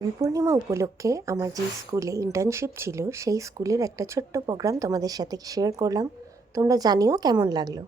গুরু পূর্ণিমা উপলক্ষে আমার যে স্কুলে ইন্টার্নশিপ ছিল সেই স্কুলের একটা ছোট্ট প্রোগ্রাম তোমাদের সাথে শেয়ার করলাম। তোমরা জানিও কেমন লাগলো।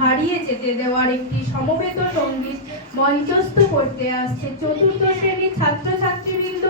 হারিয়ে যেতে দেওয়ার একটি সমবেত সঙ্গীত মঞ্চস্থ করতে আসছে চতুর্থ শ্রেণীর ছাত্রছাত্রীবৃন্দ।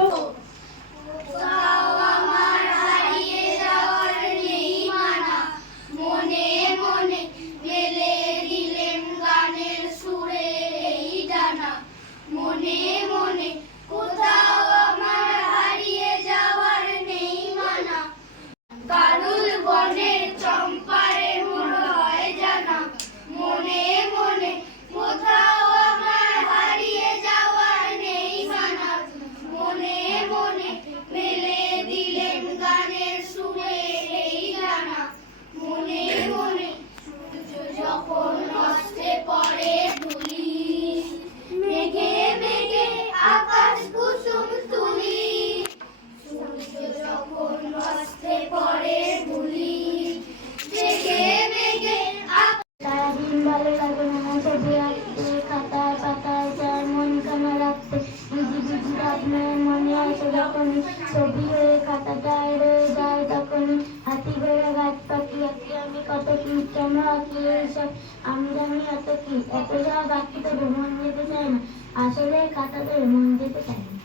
ছবি হয়ে খাতাটায় রয়ে যায় তখন হাতি ঘোড়া গাছ পাখি আঁকি আমি কত কি কেন আঁকি এইসব আমি জানি এত কি এত যা বাকি তো মন যেতে চায় না আসলে খাতাতে মন যেতে চায় না।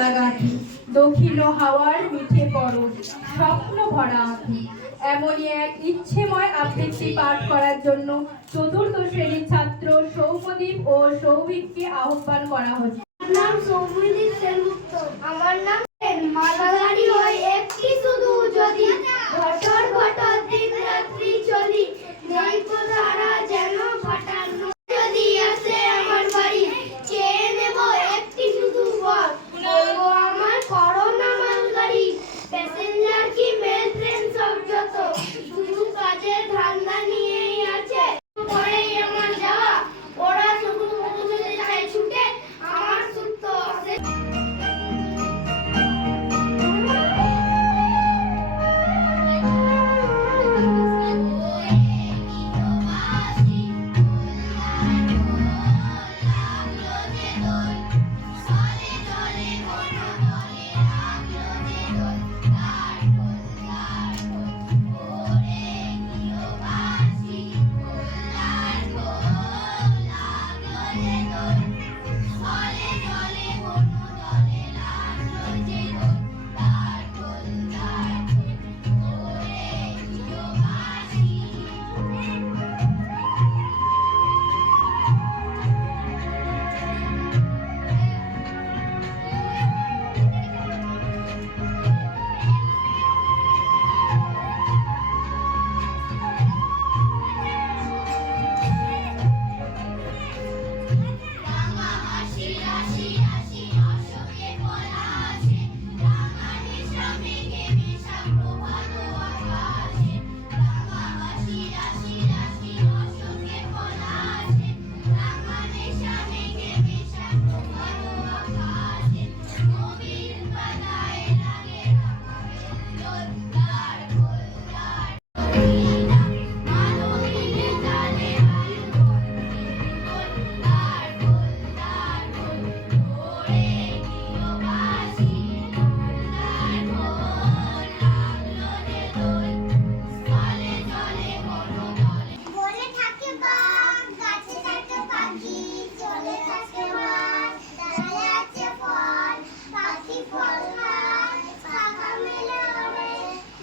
লাগাতি দক্ষিণ হাওয়ার মিঠে পরশ স্বপ্ন ভরা আঁখি এমনই এক ইচ্ছেময় আবৃত্তি পাঠ করার জন্য চতুর্থ শ্রেণীর ছাত্র সৌম্যদীপ ও সৌভিককে আহ্বান করা হচ্ছে। নাম সৌমিলি সেনগুপ্ত। আমার নাম মালাধারী হয় একটি শুধু যদি ঘটর ঘটর দিন রাত্রি চলি নেই তো তারা যেন ফাটানো যদি আসে আমার বাড়ি চেয়ে নেব একটি শুধু বর বলবো আমার করোনা মালগাড়ি প্যাসেঞ্জার কি মেল ট্রেন সব যত শুধু কাজের ধান্দা নিয়েই আছে পরেই আমার যাওয়া ওরা শুধু বুঝতে যায় ছুটে আমার সুপ্ত আছে বলে থাকে বাঘ গাছে থাকে পাখি চলে থাকে মাছ ডালে আছে ফল পাখি ফল খায় পাখা মেলে ওড়ে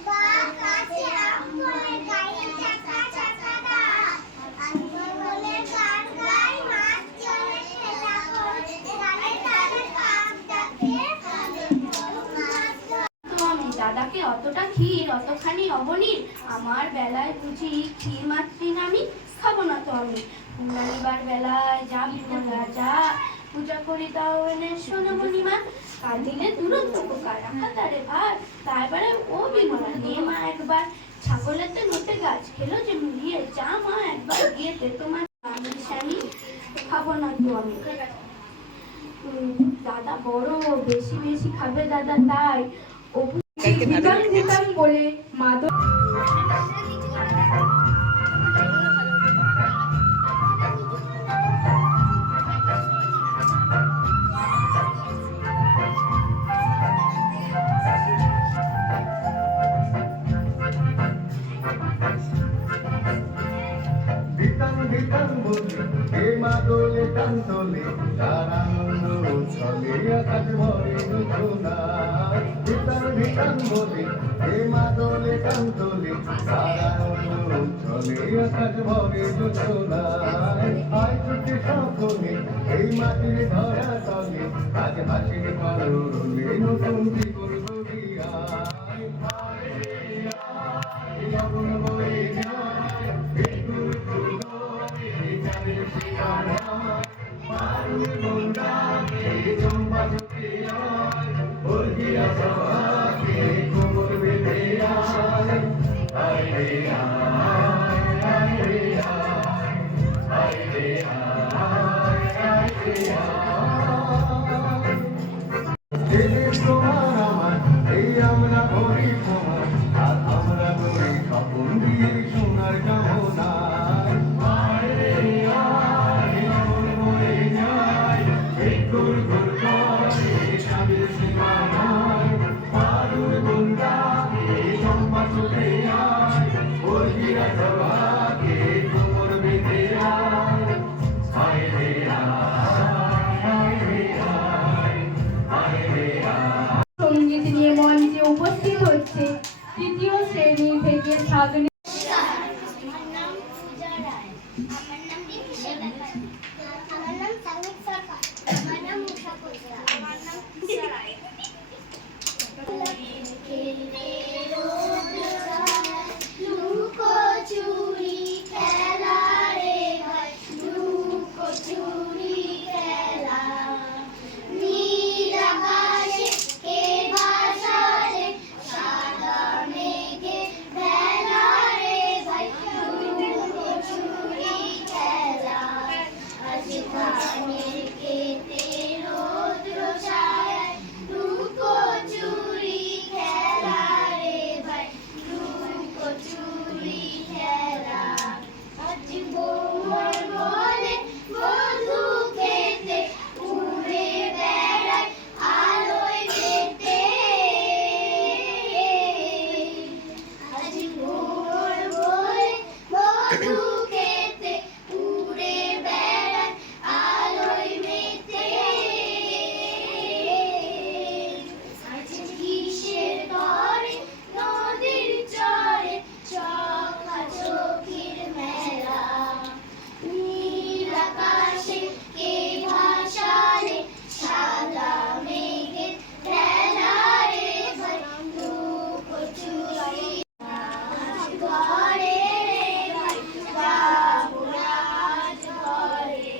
বাঘ গাছে আম ফলে গায়ে চাকা চাকা দাঁত আঙ্গুর বলে গান গায় মাছ চলে খেলা করে ডালে ডালে কাক ডাকে কাকের ফল মাছ তো আমি দাদাকে অতটা ক্ষীর অতখানি অবনীর আমার বেলায় বুঝি ক্ষীর মাত্রি আমি খাবো না তো আমি পূর্ণানিবার বেলায় যা বিমলা যা পূজা করি তাও এনে সোনামণি মা কাল দিলে দুরন্ত পোকা রাখা তারে ভার তারপরে ও বিমলা নিয়ে মা একবার ছাগলেতে নতে গাছ খেলো যে মুড়িয়ে যা মা একবার গিয়ে দে তোমার স্বামী খাবো না তো আমি দাদা বড় বেশি বেশি খাবে দাদা তাই অপু দিতাম দিতাম বলে মাদক দিতাম বলে হে মা দোলে টান তোলে তার আনন্দ চলে আকাশ ভরে নূতনায় দিতাম বলে হে মা দোলে টান তোলে তার আনন্দ চলে আকাশ ভরে নূতনায় আয় ছুটে সকলে এই মাটির ধরা তলে আজ হাসির পারলে নতুন জীবন গড়িয়ায় লবণ বয়ে যায় বেগুন আমরা ভরি তোমার আর আমরা ভরি স্বপন দিয়ে সোনার কামনা Hare ধানের খেতে রৌদ্র ছায়ায় লুকোচুরি খেলা রে ভাই, লুকোচুরি খেলা। আজ বৌমার বলে মধু খেতে উড়ে বেড়ায় আলোয় যেতে। আজ বৌমার বলে মধু খেতে উড়ে বেড়ায় আলোয় মেতে। আজ কিসের তরে নদীর চরে চোখাচোখির মেলা। নীল আকাশে কে ভাসালে সাদা মেঘের ভেলা রে ভাই, লুকোচুরি আজ ঘরে রে ভাই, যাবো না আজ ঘরে।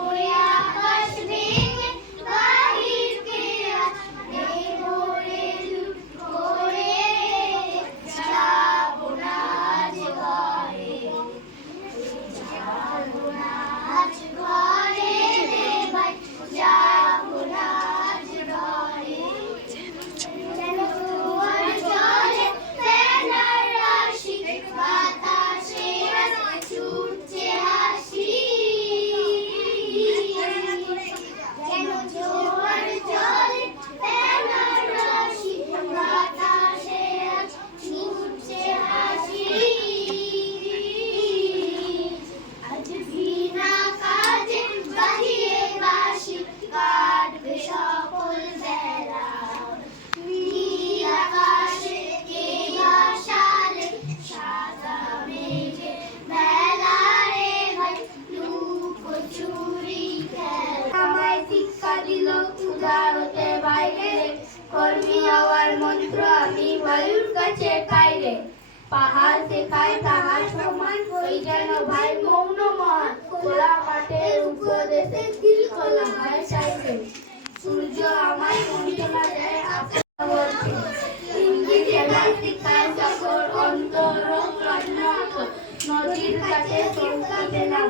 ওই আকাশ ভেঙে বাহিরকে আজ নেবো রে লুট করে, যাবো না আজ ঘরে। যাবো না আজ ঘরে রে ভাই, যাবো না আজ ঘরে। যেন জোয়ার জলে ফেনার রাশি, বাতাসে আজ ছুটছে হাসি। যেন জোয়ার জলে ফেনার রাশি, বাতাসে আজ ছুটছে হাসি। আজ বিনা কাজে বাজিয়ে বাঁশি কাটবে সকল বেলা। নীল আকাশে কে ভাসালে সাদা মেঘের ভেলা রে ভাই, লুকোচুরি খেলা। আমায় শিক্ষা দিল উদারতে বাইরে, কর্মী হওয়ার মন্ত্র আমি বায়ুর কাছে পাইরে। পাহাড় শেখায় তাহার সমান, ওই যেন ভাই মৌন মহান। খোলা মাঠের উপদেশে দিল খোলা হয় চাইছে। সূর্য আমায় মন্ত্রণা দেয় আপনার বলছে। ইঙ্গিতে শিখায় সাগর অন্তর প্রশ্ন আকর। নদীর কাছে সংখ্যা পেলাম।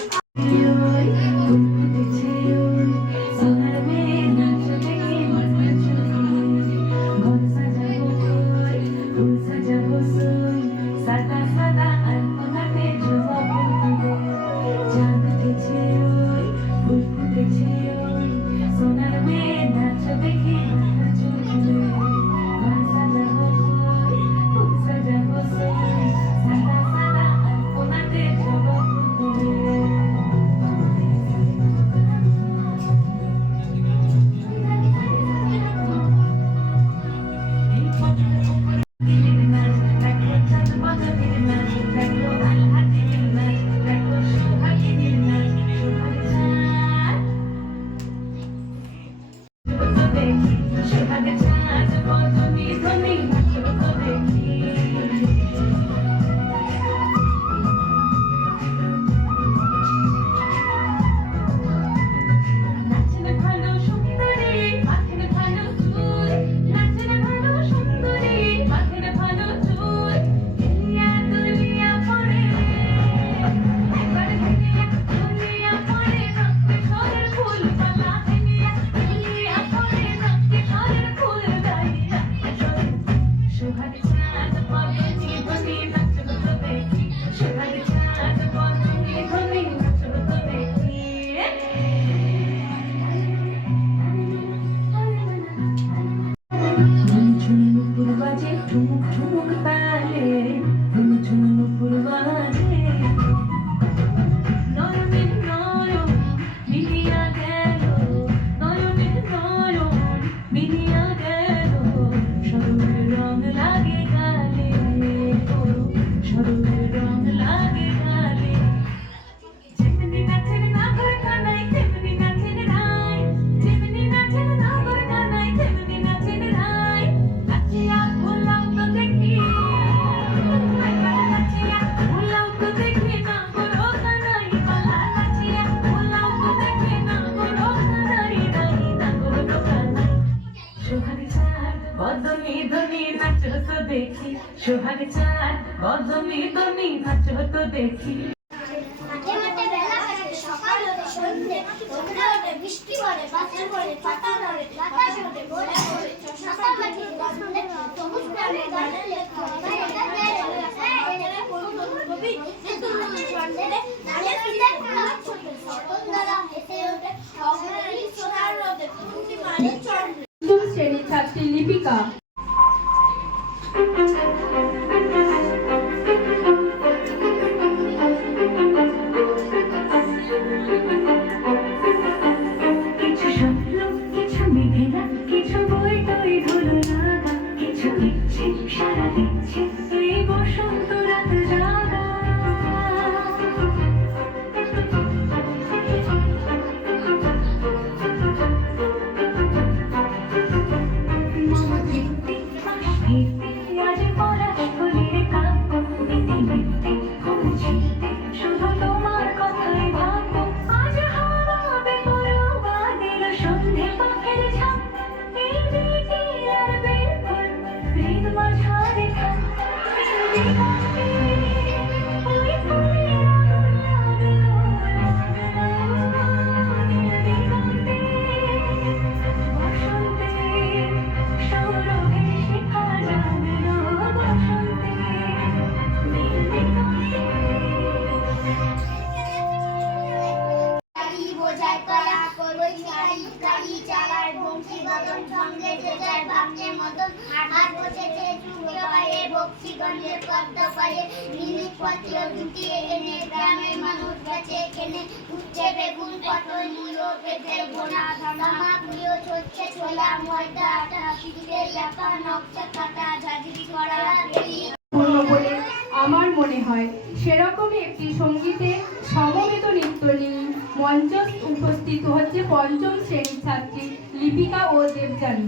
সোহাগ চাঁদ বদনি দনি নাচ হতো দেখি। মাঠে মাঠে বেলা কাটে সকাল হতে সন্ধে, ওঠে ওঠে বৃষ্টি পড়ে বাতাস পড়ে পাতা নড়ে বাতাস ওঠে ভোরে ভোরে চশমা মাটি গন্ধে সবুজ প্রাণে গানের লেখা কবি সিদ্ধুর ছন্দে নালে ফিরে গোলাপ ছোটে সটল দ্বারা হেসে ওঠে অগ্রণী সোনার রোদে তুমি মানে চন্দ্রে। পঞ্চম শ্রেণীর ছাত্রী লিপিকা। কিছু স্বপ্ন কিছু মেঘেলা কিছু বই টই ধুলো লাগা কিছু ইচ্ছে সারা দিচ্ছে এই বসন্ত রাত জাগা মা ভিত্তি মাস ভিত্তি আজ পড়া স্কুলের কাব্য নীতি ভিত্তি খুঁজতে শুধু তোমার কথাই ভাববো আজ হারাবে পরবা দিল সন্ধে পাখের ছাপ এই দিকে আর বের কর হৃদ মাঝারে থাক ওই ফুলের আগুন দিগন্তে বসন্তে সৌরভে শিখা জাগলো বসন্তে গাড়ি বোঝায় করা করই গাড়ি গাড়ি চালায় বংশী বদন সঙ্গে যে যায় ভাগ্নে মদন আর বসেছে চুকে পায়ে বক্সি গন্ধে পদ্ম পায়ে মিনিট পত্র জুটিয়ে এনে গ্রামের মানুষ গেছে কেনে উচ্ছে বেগুন পটল মূলো পেঁপে বোনা ধামা প্রিয় ছচ্ছে ছোলা ময়দা আটা শীতের লাফা নকশা কাটা ঝাঁঝরি করা পূর্ণ বলে আমার মনে হয় সেরকমই একটি সঙ্গীতে সমবেত নৃত্য নিয়ে মঞ্চ উপস্থিত হচ্ছে পঞ্চম শ্রেণীর ছাত্রী লিপিকা ও দেবযানী।